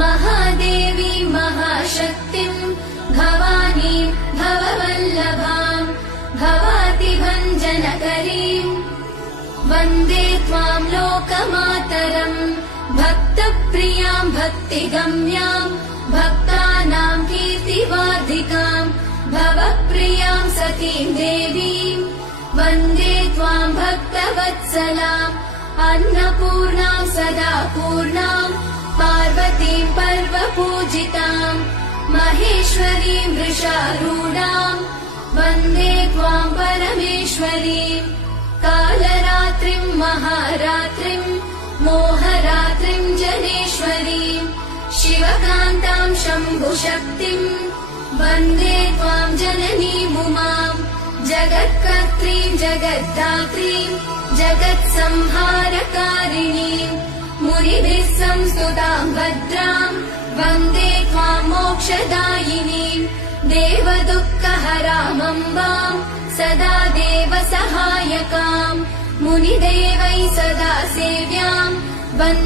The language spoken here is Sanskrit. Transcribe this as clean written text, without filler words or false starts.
महादेवी महाशक्तिम् भवानीं भववल्लभाम् भवातिभञ्जनकरीम् वन्दे त्वाम् लोकमातरम् भक्तप्रियाम् भक्तिगम्याम् भक्तानाम् कीर्तिवर्धिकाम् भवप्रियाम् सतीम् देवीम् वन्दे त्वाम् भक्तवत्सलाम् अन्नपूर्णाम् सदा पूर्णाम् पार्वतीम् पर्वपूजिताम् महेश्वरीम् वृषारूढाम् वन्दे त्वाम् परमेश्वरीम् कालरात्रिम् महारात्रिम् मोहरात्रिम् जनेश्वरीम् शिवकान्ताम् शम्भुशक्तिम् वन्दे त्वाम् जननीमुमाम् जगत्कर्त्रीम् जगद्धात्रीम् जगत्संहारकारिणीम् मुनिभिः संस्तुताम् भद्राम् वन्दे त्वाम् मोक्षदायिनीम् देवदुःखहरामम्बाम् सदा देवसहायकाम् मुनिदेवैः सदा सेव्याम् वन्दे